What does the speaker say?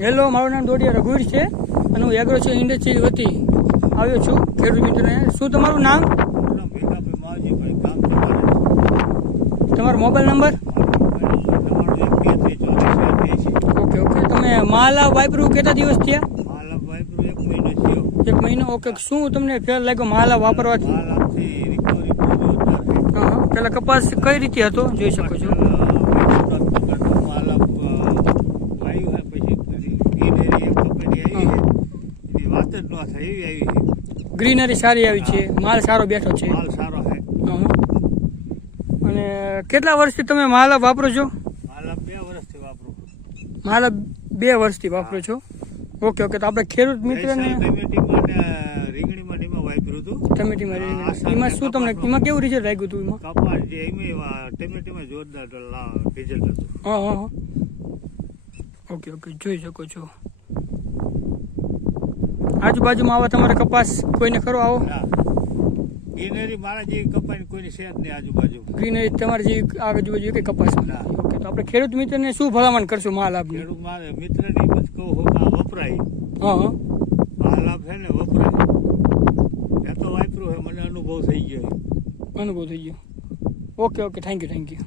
Hello, મારું નામ દોડિયા રઘુવીર છે અને હું એગ્રો છે ઇન્ડસ્ટ્રી વતી આવ્યો છું ખેડૂત મિત્રોને. શું તમારું નામ? તમારો મોબાઈલ નંબર? Okay okay. તમે માલા વાપર્યું કેટલા દિવસ થયા? એક મહિનો. ઓકે. શું તમને ફેર લાગ્યો માલા વાપરવાથી? હા, પેલા કપાસ કઈ રીતે હતો જોઈ શકો છો. ગ્રીનરી સારી આવી છે, માલ સારો બેઠો છે. અને કેટલા વર્ષથી તમે માલા વાપરો છો? માલા 2 વર્ષથી વાપરો છો. Okay okay. તો આપણે ખેડૂત મિત્રને ટમેટીમાં એમાં શું તમને એમાં કેવું રિઝલ્ટ લાગ્યું હતું? હા હા હા. ઓકે ઓકે, જોઈ શકો છો. આજુબાજુમાં આવા તમારે કપાસ કોઈને ખરો આવો? ગ્રીનરી મારા જેવી કપાસ કોઈની છે જ નહીં આજુબાજુ. ગ્રીનરી તમારી જેવી આજુબાજુ કઈ કપાસ? ઓકે. તો આપણે ખેડૂત મિત્રને શું ભલામણ કરશું માલ આપને? ખેડૂત મારે મિત્રને બસ કહું હો કે વપરાય. હા હા. માલ આપ છે ને વપરાય. ત્યાં તો વાપર્યું છે, મને અનુભવ થઈ ગયો. અનુભવ થઈ ગયો. Okay okay. Thank you.